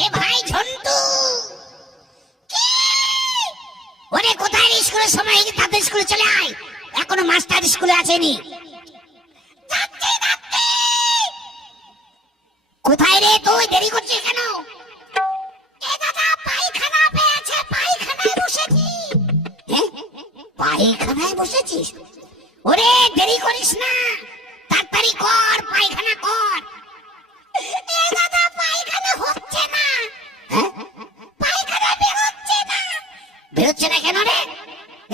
এ ভাই ঝন্টু, ওরে কোথায় স্কুলের সময় হয়েছে, তাদের স্কুলে চলে আয়, এখনো মাস্টার স্কুলে আসেনি। কোথায় রে তুই, দেরি করছিস কেন? পায়খানা পেয়েছে, পায়খানায় বসেছি। পায়খানায় বসেছিস? ওরে দেরি করিস না, তাড়াতাড়ি কর, পায়খানা কর। দাদা পায়খানা হচ্ছে না। পায়খানা বেরোচ্ছে না। বেরোচ্ছে না কেন রে?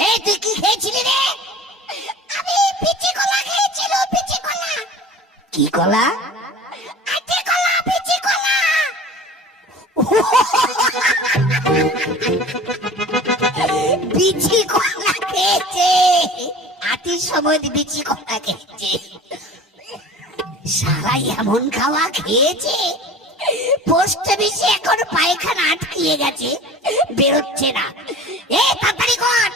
এই তুই কি খেয়েছিলি রে? আমি পিচি কলা খেয়েছিল, পিচি কলা। কি কলা? আটি কলা, পিচি কলা। পিচি কলা খেয়েছে, আটির সময় পিচি কলা খেয়েছে। সারা এমন খাওয়া খেয়েছে, পোস্ট অফিসে এখন পায়খানা আটকিয়ে গেছে, বেরোচ্ছে না। এ তাড়াতাড়ি কর।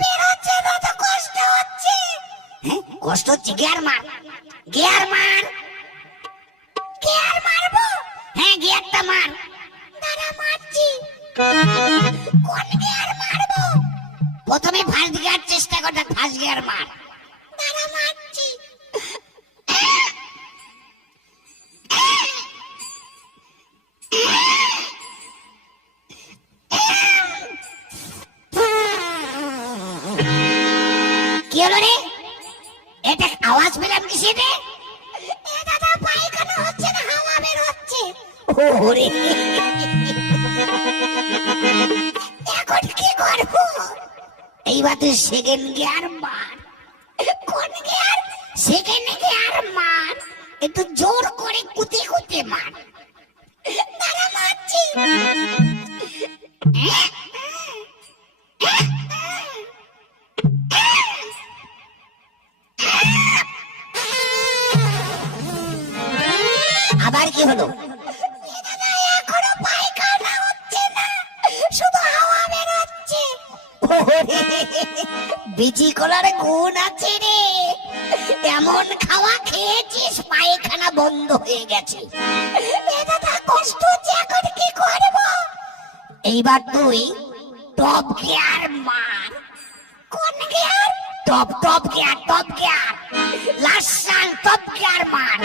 বেরোচ্ছে না তো, কষ্ট হচ্ছে। কষ্ট হচ্ছে? গিয়ার মার, গিয়ার মার। গিয়ার মারবো? হ্যাঁ গিয়ারটা মার। দাঁড়া মারছি। কোন গিয়ার মারবো? প্রথমে ফার্স্ট গিয়ার চেষ্টা কর, ফার্স্ট গিয়ার মার। দাঁড়া মারছি। কি হলো রে? এটা আওয়াজ পেলাম কিসের রে? দাদা পায়খানা হচ্ছে না, হাওয়া বের হচ্ছে। ওরে এখন কি করবো? এইবার তুই সেকেন্ড গিয়ার মার। কোন গিয়ার? সেকেন্ড গিয়ার মার, একটু জোর করে কুতে কুতে মার। দাঁড়া মারছি। আবার কি হলো? এখনো পায়খানা হচ্ছে না, শুধু হাওয়া বেরোচ্ছে। বিচি কলার গুণ আছে রে, এমন খাওয়া খেয়েছিস পায়খানা বন্ধ হয়ে গেছে। দাদা কষ্ট হচ্ছে, এখন কি করব? এইবার তুই টপ গিয়ার মার। কোন gear? Top top gear, top gear. Last সাল টপ গিয়ার মার।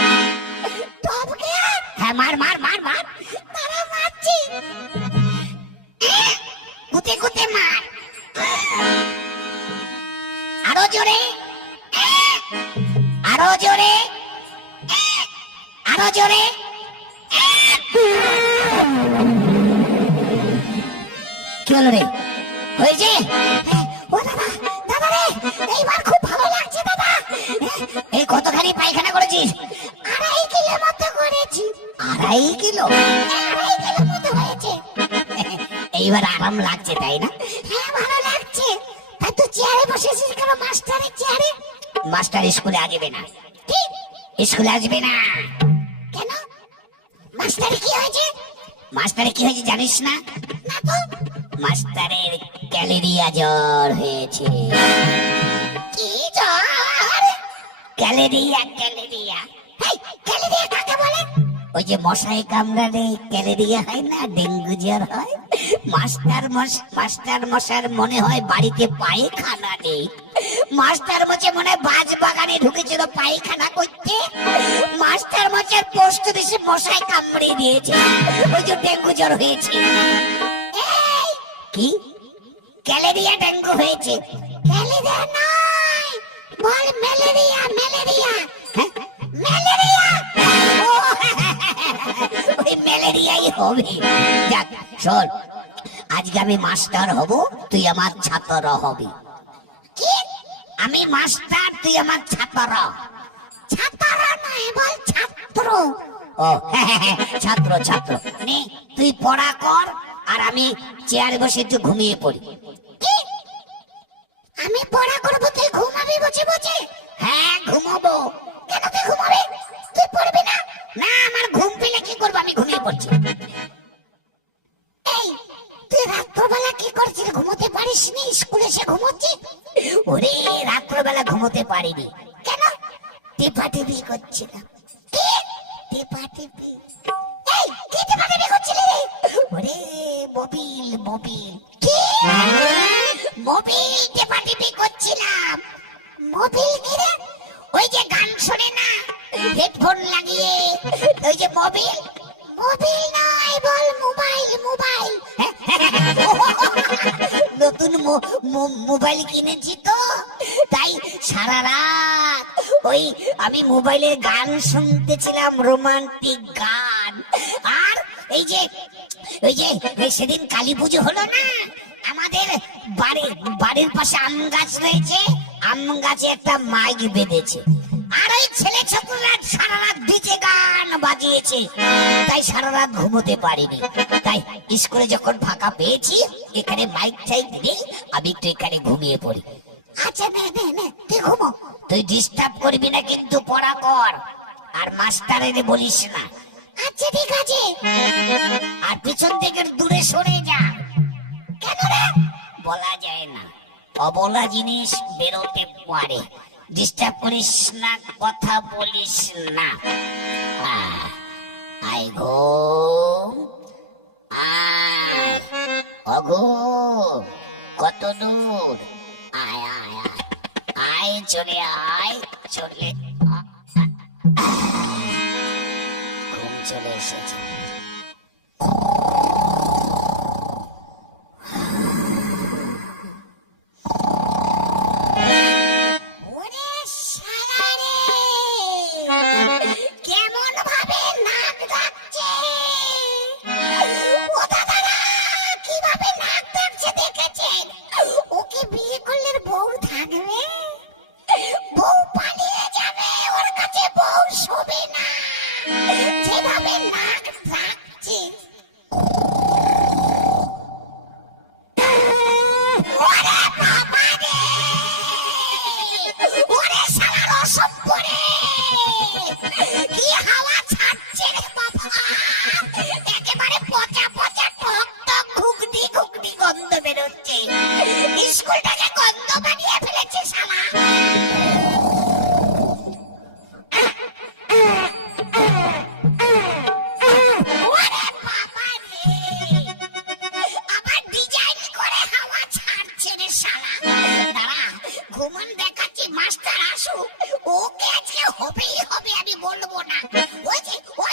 Top gear? হ্যাঁ মার মার মার মার। তারা মারছি। কুতে কুতে মার। আরো জোরে, আরো জোরে, আরো জোরে। কি হলো রে? হয়েছে? ও দাদা, দাদা রে, এইবার খুব ভালো লাগছে দাদা। এই কতখানি পায়খানা করেছিস? 2.5 কিলো মতো করেছি। 2.5 কিলো? 2.5 কিলো মতো হয়েছে। এইবার আরাম লাগছে তাই না? হ্যাঁ ভালো লাগছে। তাই তো চেয়ারে বসেছিস কেন? মাস্টারের চেয়ারে? মাস্টার স্কুলে আসবে না। কি? স্কুলে আসবে না কেন? মাস্টারে কি হয়েছে? মাস্টারে কি হয়েছে জানিস না? না তো। মাস্টারের ক্যালেরিয়া জ্বর হয়েছে। কি জ্বর? ক্যালেরিয়া, ক্যালেরিয়া। ক্যালেরিয়া কাকে বলে? ওই যে মশাই কামড়ালে ক্যালেরিয়া হয় না, ডেঙ্গু জ্বর হয়। মাস্টার মশার মনে হয় বাড়িতে পায়খানা নেই। মাস্টার মশাই মনে হয় বাজ বাগানে ঢুকেছিল পায়খানা করতে। মাস্টার মশাই পোস্ট অফিসে মশাই কামড়ে দিয়েছে, ওই যে ডেঙ্গু জ্বর হয়েছে। কি? ক্যালেরিয়া ডেঙ্গু হয়েছে? ক্যালেরিয়া নয়, বল ম্যালেরিয়া, ম্যালেরিয়া। ম্যালেরিয়া? ওই ম্যালেরিয়াই হবে। যাক শোন, আজকে আমি মাস্টার হব, তুই আমার ছাত্র হবি। কি? আমি মাস্টার, তুই আমার ছাত্র। ছাত্র নয়, বল ছাত্র। ও ছাত্র, ছাত্র। নে তুই পড়া কর, আর আমি চেয়ারে বসে একটু ঘুমিয়ে পড়ি। কি? আমি পড়া করবো, তুই ঘুমাবি বসে বসে? হ্যাঁ ঘুমাবো। কেন তুই ঘুমাবি? তুই পড়বি না? না, আমার ঘুম পেলে কি করবো, আমি ঘুমিয়ে পড়ছি। এই তুই রাত্রবেলা কি করছিস? ঘুমোতে পারিস নি? স্কুলে এসে ঘুমোচ্ছিস? ওরে রাত্রবেলা ঘুমোতে পারিনি। কেন? টিপা টিপি করছিলাম। কি? টিপা টিপি। এই কি টিপি করছিলি রে? ওরে মোবিল মোবিল। কি মোবিল টিপি করছিলাম? মোবিল কি রে? ওই যে গান শোনে না হেডফোন লাগিয়ে, ওই যে মোবিল। মোবিল নয়, বল মোবাইল মোবাইল। নতুন মোবাইল কিনেছি তো, তাই সারা রাত ওই আমি মোবাইলে গান শুনতেছিলাম, রোমান্টিক গান। আর এই যে সেদিন কালী পুজো হলো না, আমাদের বাড়ির পাশে আম গাছ রয়েছে, আম গাছে একটা মাইক বেঁধেছে, আর ওই ছেলে ছোকরা সারা রাত ডিজে গান বাজিয়েছে, তাই সারা রাত ঘুমোতে পারিনি। তাই স্কুলে যখন ফাঁকা পেয়েছি, এখানে মাইক টাইক দিই, আমি একটু এখানে ঘুমিয়ে পড়ি। আচ্ছা নে তুই ঘুমো, তুই ডিস্টার্ব করবি না কিন্তু, পড়া কর, আর মাস্টারের বলিস না। আচ্ছা ঠিক আছে। আর পিছন থেকে দূরে সরে যা। কেন রে? বলা যায় না, অবলা জিনিস বেরোতে পারে। ডিস্টার্ব করিস না, কথা বলিস না। আয় ঘুম, আয় অঘুম, কত দূর? আয় আয় আয় আয়, চলে আয়, চলে। ঘুম চলে এসেছে। কেমন ভাবে নাক ডাকছে, ও দাদারা কিভাবে নাক ডাকছে দেখেছেন? ওকে বিয়ে করলে বউ থাকবে, বউ পালিয়ে যাবে, ওর কাছে বউ শোবে না, যেভাবে নাক ডাকছে। ওরে বাবা রে, ওরে শালার অসভ্য রে, কি হাওয়া ছাড়ছে রে বাবা, একেবারে পচা পচা টক টক ঘুগনি ঘুগনি গন্ধ বেরোচ্ছে, স্কুলটাকে গন্ধ বানিয়ে ফেলেছে শালা। ওরে বাবা রে, আবার ডিজাইন করে হাওয়া ছাড়ছে রে শালা। দাঁড়া, ঘুমন দেখাচ্ছি, মাস্টার আসুক, ওকে আজকে হবেই হবে, আমি বলবো না। ওই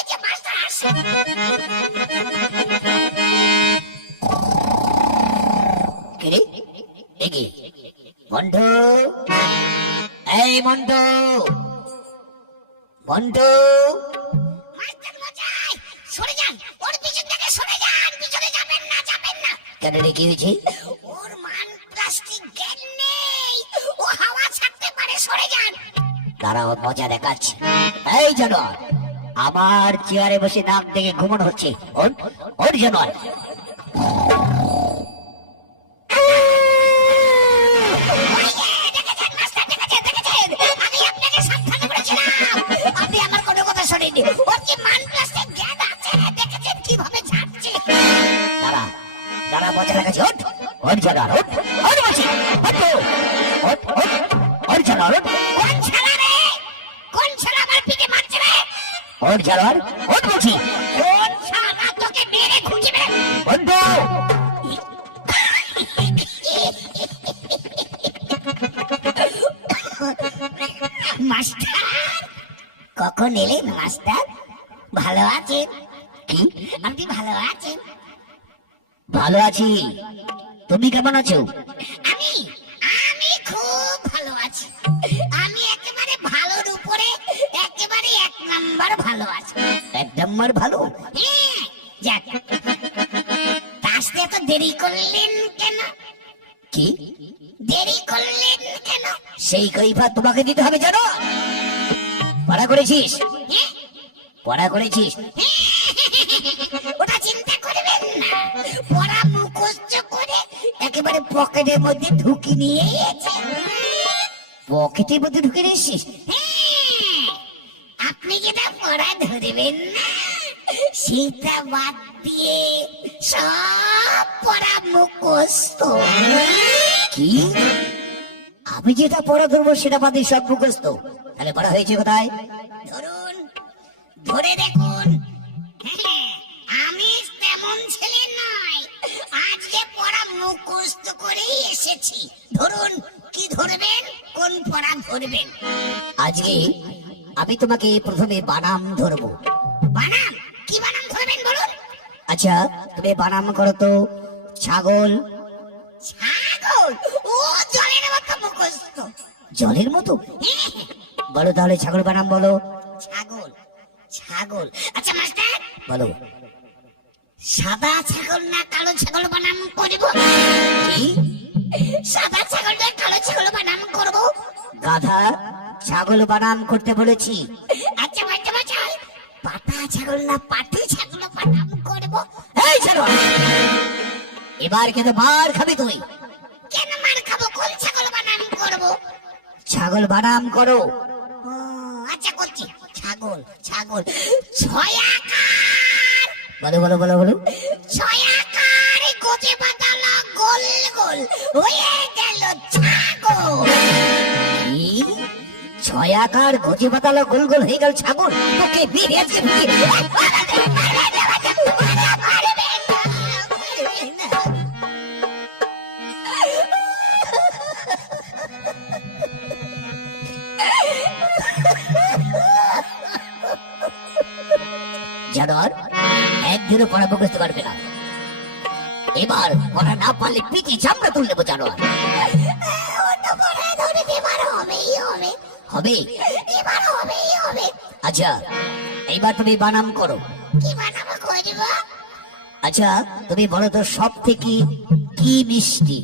যে মাস্টার আসে। কিরে দেখি বন্ধু, এই বন্ধু, বন্ধু। মাস্টার মশাই সরে যান, ওর পিছন থেকে সরে যান, পিছনে যাবেন না, যাবেন না। কেন রে, কি হয়েছে? ওর মান প্লাস্টিক জ্ঞান নেই, ও হাওয়া ছাড়তে পারে, সরে যান। দাঁড়াও, মজা দেখাচ্ছি। এই জানোয়ার, আমার চেয়ারে বসে নাক দেখে ঘুমানো হচ্ছে, ওর জানোয়ার। আপনি আমার কোনো কথা শোনেননি, ওর কি মান প্লাস্টিক জ্ঞান আছে, দেখেছেন কিভাবে ঝাড়ছে? দাঁড়া দাঁড়া, মজা দেখাচ্ছি, ওর জানোয়ার, ওর বলছি, ওর জানোয়ার। কোন ছাড়া রে, কোন ছাড়া আমার পিঠে মারছে রে? ওর জানোয়ার, ওর বলছি, কোন ছাড়া তোকে মেরে খুঁজবে? বন্ধু। মাস্টার, কখন এলেন মাস্টার? ভালো আছেন? কি আপনি ভালো আছেন? ভালো আছি, তুমি কেমন আছো? আমি আমি খুব ভালো আছি, আমি একেবারে ভালোর উপরে একেবারে 1 নাম্বার ভালো আছি। 1 নাম্বার ভালো? হ্যাঁ। যাক, আসতে এত দেরি করলেন কেন? কি দেরি করলেন কেন? সেই কৈফিয়ত তোমাকে দিতে হবে, জানো? পড়া করেছিস? পড়া করেছিস? ওটা চিন্তা করবেন না, পড়া মুখস্থ করে একেবারে পকেটের মধ্যে ঢুকি নিয়ে এসেছি। পকেটের মধ্যে ঢুকে নিয়েছিস? আপনি যেটা পড়া ধরবেন না, সেটা বাদ দিয়ে সব পড়া মুখস্থ। কি? আমি যেটা পড়া ধরবো সেটা বাদ দিয়ে সব মুখস্থ? তাহলে পড়া হয়েছে কোথায়? ধরুন ধরে দেখুন। হ্যাঁ, আমি তেমন ছেলে নয়, আজকে পড়া মুখস্থ করেই এসেছি। ধরুন, কি ধরবেন, কোন পড়া ধরবেন? আজকে আমি তোমাকে প্রথমে বানাম ধরবো। বানাম? কি বানাম ধরবেন বলুন? আচ্ছা, তুমি বানাম করো তো। ছাগল। ছাগল? ও জলের মতো মুখস্থ। জলের মতো? হ্যাঁ, বলো তাহলে ছাগল বানাম বলো। ছাগল, ছাগল। আচ্ছা মাস্টার, বলো। সাদা ছাগল না কালো ছাগল বানাম করব? কি? সাদা ছাগল না কালো ছাগল বানাম করব? গাধা, ছাগল বানাম করতে বলেছি। আচ্ছা মাস্টার মশাই, পাটা ছাগল না পাটি ছাগল বানাম করব? এই ছাগল, এবার কিন্তু মার খাবি তুই। কেন মার খাবো? কোন ছাগল বানাম করব? ছাগল বানাম করো। ও আচ্ছা করছি। ছাগল, ছাগল। ছয়াকার, বলো বলো বলো বলো। ছয়াকার গোজে বাঁধালো গোল গোল হয়ে গেল ছাগল। কি? ছয়াকার গজি পাতালো গোল গোল হয়ে গেল ছাগল? তোকে বিয়ে আজকে বিয়ে। জানোয়ার, একদিনও পড়া মুখস্থ পারবে না। এবার পড়া না পারলে পিঠে চামড়া তুলে নেবো জানোয়ার। এবার হবেই হবে, হবে? এবার হবেই হবে। আচ্ছা, এইবার তুমি বানাম করো। কি বানাবো করব? আচ্ছা, তুমি বলো তো সব থেকে কি মিষ্টি?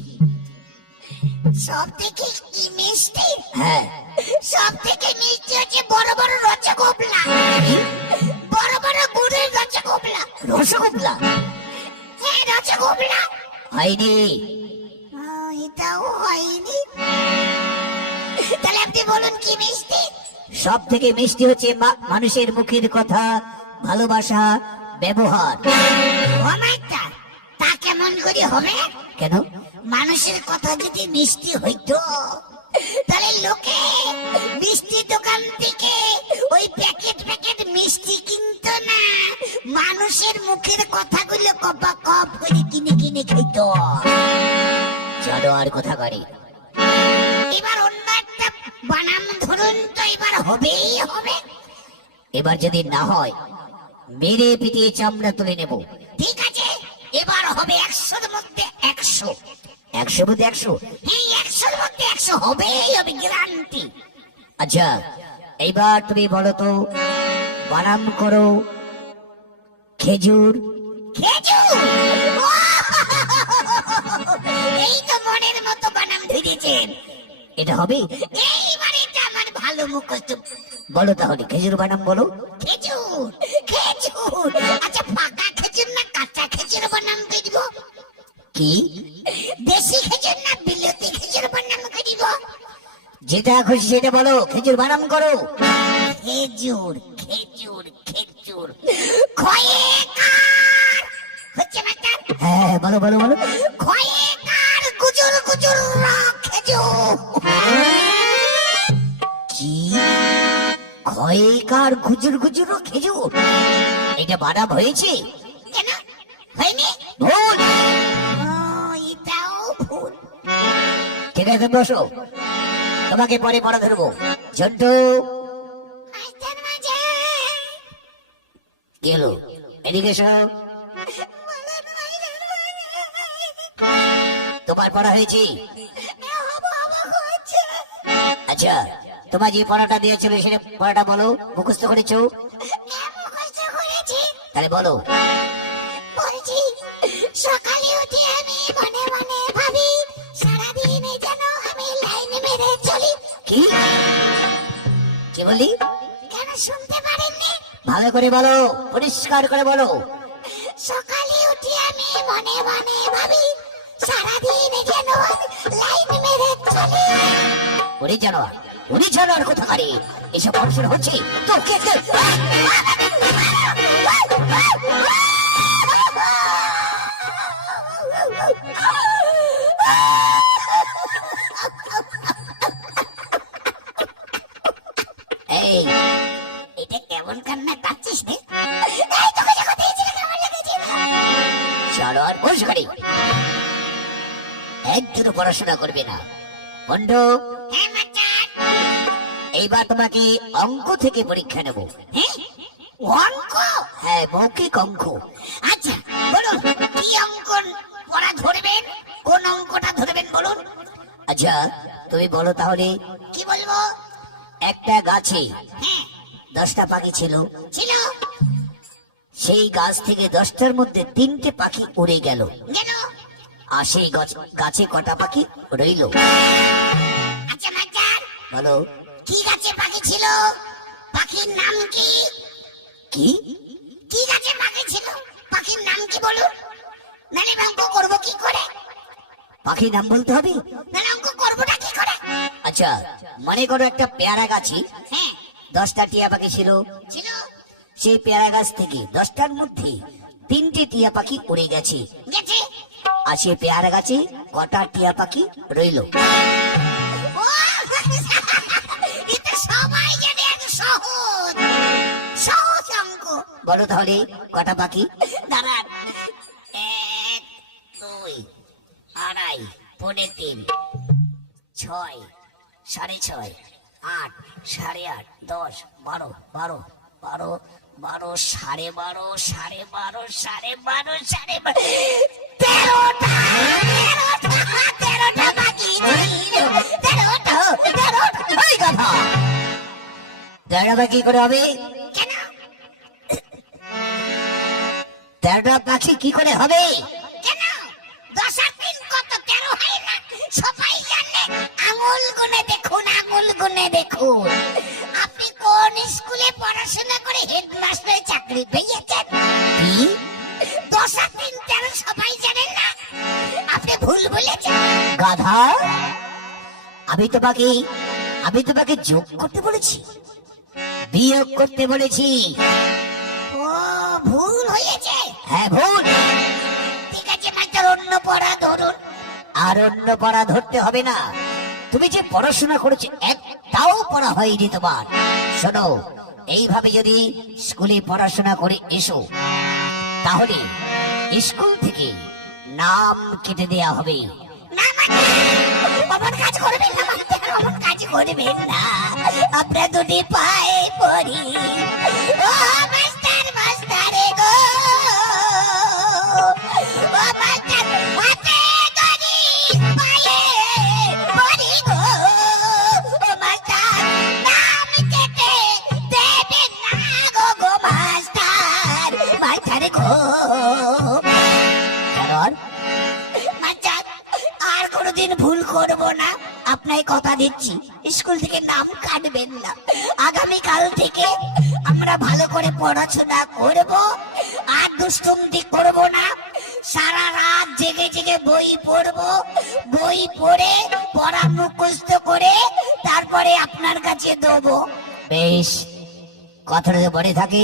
সব থেকে কি মিষ্টি? হ্যাঁ। সব থেকে মিষ্টি হচ্ছে বড় বড় রসগোল্লা, বড় বড় গুড়ের রসগোল্লা। রসগোল্লা? হ্যাঁ, রসগোল্লা। হয়নি। এটাও হয়নি। তাহলে আপনি বলুন কি মিষ্টি? সব থেকে মিষ্টি হচ্ছে মানুষের মুখের কথা, ভালোবাসা, ব্যবহার। আমারটা তা কেমন করে হবে? কেন? মানুষের কথা যদি মিষ্টি হইতো, তাহলে লোকে মিষ্টি দোকান থেকে ওই প্যাকেট প্যাকেট মিষ্টি কিনতো না, মানুষের মুখের কথাগুলো কপা কপ করে কিনে কিনে খেত। জানোয়ার কথা করে। এবার অন্য একটা বানাম ধরুন তো, এবার হবেই হবে। এবার যদি না হয় মেরে পিটিয়ে চামড়া তুলে নেব। ঠিক আছে, এবার হবে 100-র মধ্যে 100। 100 মধ্যে 100? হ্যাঁ, 100-র মধ্যে 100 হবেই হবে, গ্যারান্টি। আচ্ছা, এইবার তুমি বলো তো বানাম করো খেজুর। খেজুর? এই তো মনের মতো বানাম ধরেছেন। এটা হবে? এইবার এটা আমার ভালো মুখস্থ। বলো তাহলে খেজুর বানাম বলো। খেজুর, খেজুর। আচ্ছা, পাকা খেজুর না কাঁচা খেজুর বানাম দিব? কি? দেশি খেজুর না বিলেতি খেজুর বানাম দিব? যেটা খুশি সেটা বলো, খেজুর বানাম করো। খেজুর, খেজুর, খেজুর। খয়েকার হচ্ছে মাস্টার? হ্যাঁ, বলো বলো বলো। খয়েকার গুজুর গুজুর খেজুর। কি? ক্ষয়কার গুজুর গুজুর খেজুর? এটা বানাম হয়েছে? কেন হয়নি? ভুল। এটাও ভুল। ঠিক আছে, বসো, তোমাকে পরে পড়া ধরবো। ঝন্টু, মাস্টার মশাই, কি হলো? এদিকে এসো। বলেন মাস্টার মশাই। তোমার পড়া হয়েছে? হবো হচ্ছে। আচ্ছা, তোমার যে পড়াটা দিয়েছিল সেটা পড়াটা বলো। মুখস্থ করেছো? মুখস্থ করেছি। তাহলে বলো। বলছি, সকালে উঠে আমি মনে মনে ভাবি, সারাদিনে যেন আমি লাইন মেরে চলি। কি? কি বললি? কেন শুনতে পারেননি? ভালো করে বলো, পরিষ্কার করে বলো। সকালে উঠে আমি মনে মনে ভাবি, সারাদিনে যেন আমি লাইন মেরে চলি। ওরে জানোয়ার, ওরে জানোয়ার কথা করে এসব পড়াশোনা হচ্ছে তো কে কে? এই, এটা কেমন কান্না কাচ্ছিস একদিনও পড়াশোনা করবে না। বন্ধ। হ্যাঁ মাস্টার। এইবার তোমাকে অঙ্ক থেকে পরীক্ষা নেব। হ্যাঁ, অঙ্ক? হ্যাঁ, মৌখিক অঙ্ক। আচ্ছা বলুন, কি অঙ্ক পড়া ধরবেন? কোন অঙ্কটা ধরবেন বলুন। আচ্ছা তুমি বলো তাহলে। কি বলবো? একটা গাছে হ্যাঁ 10টা পাখি ছিল। ছিল। সেই গাছ থেকে 10টার মধ্যে 3টে পাখি উড়ে গেল। গেল। আর সেই গাছে কটা পাখি রইল? আচ্ছা মাস্টার, বলো। কি গাছে পাখি ছিল? পাখির নাম কি? কি? কি গাছে পাখি ছিল? পাখির নাম কি বলুন। নালে অঙ্ক করবো কি করে? পাখির নাম বলতে হবে? নালে অঙ্ক করবোটা কি করে? আচ্ছা মনে করো একটা পেয়ারা গাছে হ্যাঁ 10টা টিয়া পাখি ছিল। ছিল। সেই পেয়ারা গাছ থেকে 10টার মধ্যে 3টে টিয়া পাখি উড়ে গেছে। গেছে। আর সেই পেয়ারা গাছে কটা টিয়া পাখি রইল? ও, এটা সবাই জানে, এক সহজ সহজ অঙ্ক। বলো তাহলে কটা পাখি? দাঁড়ান, 1 2 আড়াই, পৌনে 3, 6, 6.5, 8, 8.5, 10, 12, 12, 12, 12, 12.5, 12.5, 12.5, 12.5, 13টা 13টা পাখি ছিল। 13টা। ওই কথা। 13টা পাখি করে হবে? কেন? 13টা পাখি কি করে হবে? কেন? 10 আর 3 কত? 13 হয় না? সবাই জানে। আঙুল গুনে দেখুন, আঙুল গুনে দেখুন। আপনি কোন স্কুলে পড়াশোনা করে হেডমাস্টারের চাকরি পেয়েছেন? কি? 10 আর 3 13 সবাই জানেন না? আপনি ভুল বলেছেন। গাধা, আমি তোমাকে যোগ করতে বলেছি, বিয়োগ করতে বলেছি। ও, ভুল হয়েছে। হ্যাঁ ভুল। ঠিক আছে মাস্টার, অন্য পড়া ধরুন। আর অন্য পড়া ধরতে হবে না। তুমি যে পড়াশোনা করেছো একটাও পড়া হয়নি তোমার। শোনো, এইভাবে যদি স্কুলে পড়াশোনা করে এসো তাহলে স্কুল থেকে নাম কেটে দেয়া হবে। না মাস্টার, অমন কাজ করবেন না মাস্টার, অমন কাজ করবেন না। আপনার দুটি পায়ে পড়ি। ও মাস্টার, মাস্টারে গো। ও মাস্টার, হাতে ধরি, পায়ে পড়ি গো। ও মাস্টার, নাম কেটে দেবেন না গো গো মাস্টার, মাস্টারে গো। কারণ মাস্টার, আর কোনোদিন ভুল করব না, আপনাকে কথা দিচ্ছি। স্কুল থেকে নাম কাটবেন না। আগামীকাল থেকে আমরা ভালো করে পড়াশোনা করব, আর দুষ্টুমি করব না। সারা রাত জেগে জেগে বই পড়ব, বই পড়ে পড়া মুখস্থ করে তারপরে আপনার কাছে দেবো। বেশ, কথাটা যে মনে থাকে,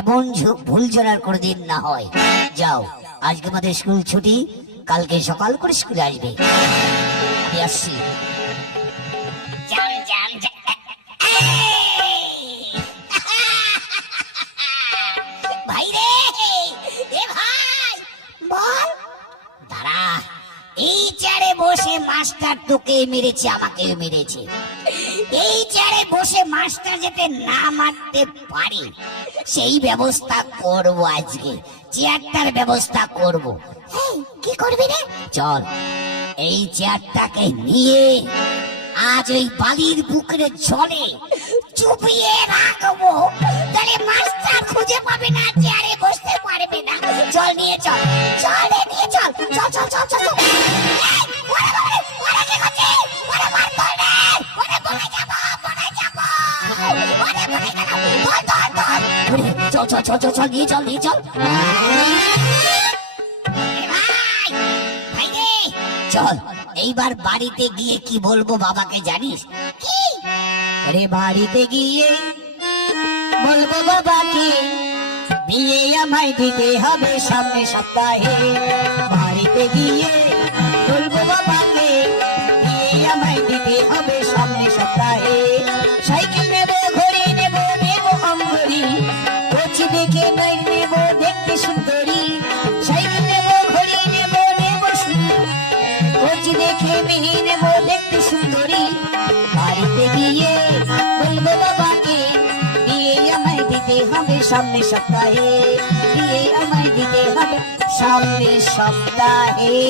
এমন ভুল যেন আর কোনোদিন না হয়। যাও, আজকে আমাদের স্কুল ছুটি, কালকে সকাল করে স্কুলে আসবে। আমি আসছি। যান যান যান। ভাই রে, এ ভাই বল। দাঁড়া। এই চেয়ারে বসে মাস্টার তোকে মেরেছে, আমাকে মেরেছে। এই চেয়ারে বসে মাস্টার যাতে না মারতে পারে সেই ব্যবস্থা করব আজকে। চেয়ারটার ব্যবস্থা করব। কি করবি রে? চল, এই চেয়ারটাকে নিয়ে আজ ওই বালির পুকুরে জলে চুপিয়ে রাখবো, তাহলে মাস্টার খুঁজে পাবে না, চেয়ারে বসতে পারবে না। চল নিয়ে চল, চল রে, নিয়ে চল, চল চল চল চল চল। এই, ওরে বাবারে, ওরে কি করছিস? ওরে মার ধর রে, ওরে পড়ে যাবো, পড়ে যাবো, ওরে পড়ে গেল, ধর ধর ধর। ওরে, চল চল চল চল চল, নিয়ে চল নিয়ে চল। এ ভাই, ভাই রে, চল, এইবার বাড়িতে গিয়ে কি বলবো বাবাকে জানিস? কি? ওরে বাড়িতে গিয়ে বলবো বাবাকে বিয়ে আমায় দিতে হবে সামনে সপ্তাহে। বাড়িতে গিয়ে বলবো বাবাকে বিয়ে আমায় দিতে হবে সামনে সপ্তাহে। সাইকেল নেবো, ঘড়ি নেবো, নেবো অঙ্গরি, কচি দেখে নাই নেবো দেখতে সুন্দরী। সাইকেল নেবো, ঘড়ি নেবো, নেবো কচি দেখে মেয়ে নেবো দেখতে সুন্দরী, বাড়িতে গিয়ে বলবো বাবাকে বিয়ে আমায় দিতে হবে সামনের সপ্তাহে, বিয়ে আমায় দিতে হবে সামনের সপ্তাহে।